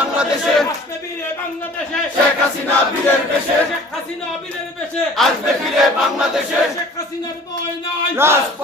বাংলাদেশে আসবে ফিরে বাংলাদেশে শেখ হাসিনা বীরের বেশে শেখ হাসিনা বীরের বেশে আসবে ফিরে বাংলাদেশে শেখ হাসিনার ভয় নাই রাজপথে